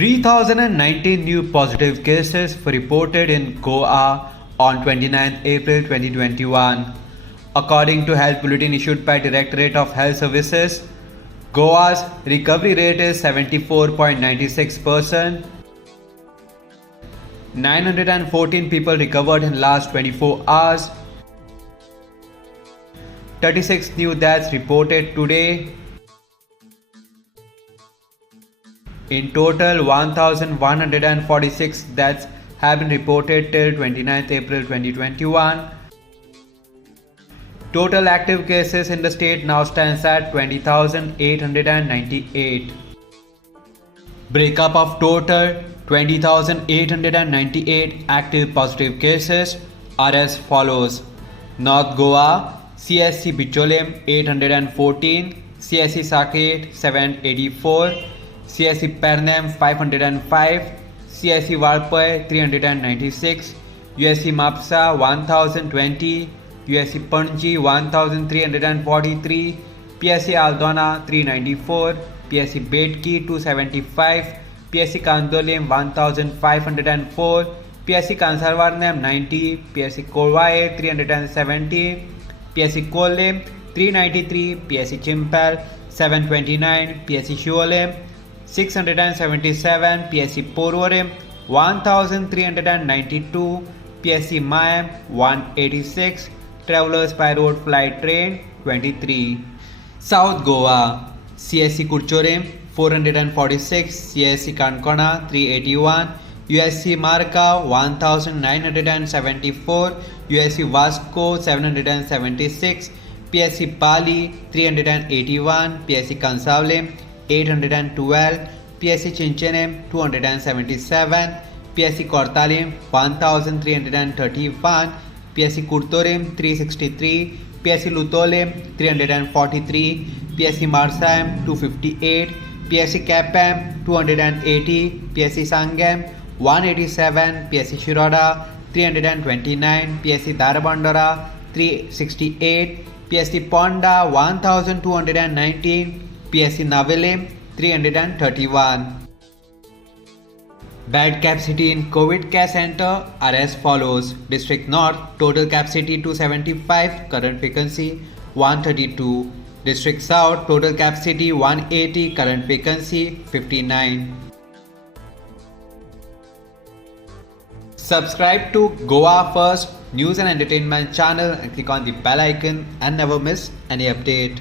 3,019 new positive cases were reported in Goa on 29 April 2021. According to health bulletin issued by Directorate of Health Services, Goa's recovery rate is 74.96%. 914 people recovered in last 24 hours. 36 new deaths reported today. In total, 1,146 deaths have been reported till 29th April 2021. Total active cases in the state now stands at 20,898. Breakup of total 20,898 active positive cases are as follows. North Goa, CSC Bicholim 814, CSC Saket 784, CSC Pernam 505, CSC Valpai 396, USC Mapsa 1020, USC Panji 1343, PSC Aldona 394, PSC Bedki 275, PSC Kandolim 1504, PSC Kansarvarnam 90, PSC Kolwae 370, PSC Kolem 393, PSC Chimpal 729, PSC Sholem 677, PSC Porvorim 1392, PSC Mayam 186, Travelers by Road Flight Train 23. South Goa, CSC Kurchorim 446, CSC Kankona 381, USC Marka 1974, USC Vasco 776, PSC Pali 381, PSC Kansavlim 812, PSC Chinchenem 277, PSC Kortalim 1331, PSC Kurtorim 363, PSC Lutolim 343, PSC Marsam 258, PSC Kapam 280, PSC Sangam 187, PSC Shiroda 329, PSC Darabandara 368, PSC Ponda 1219, PSC Navelim 331. Bed capacity in COVID care center are as follows. District North, total capacity 275, current vacancy 132. District South, total capacity 180, current vacancy 59. Subscribe to Goa First News and Entertainment channel and click on the bell icon and never miss any update.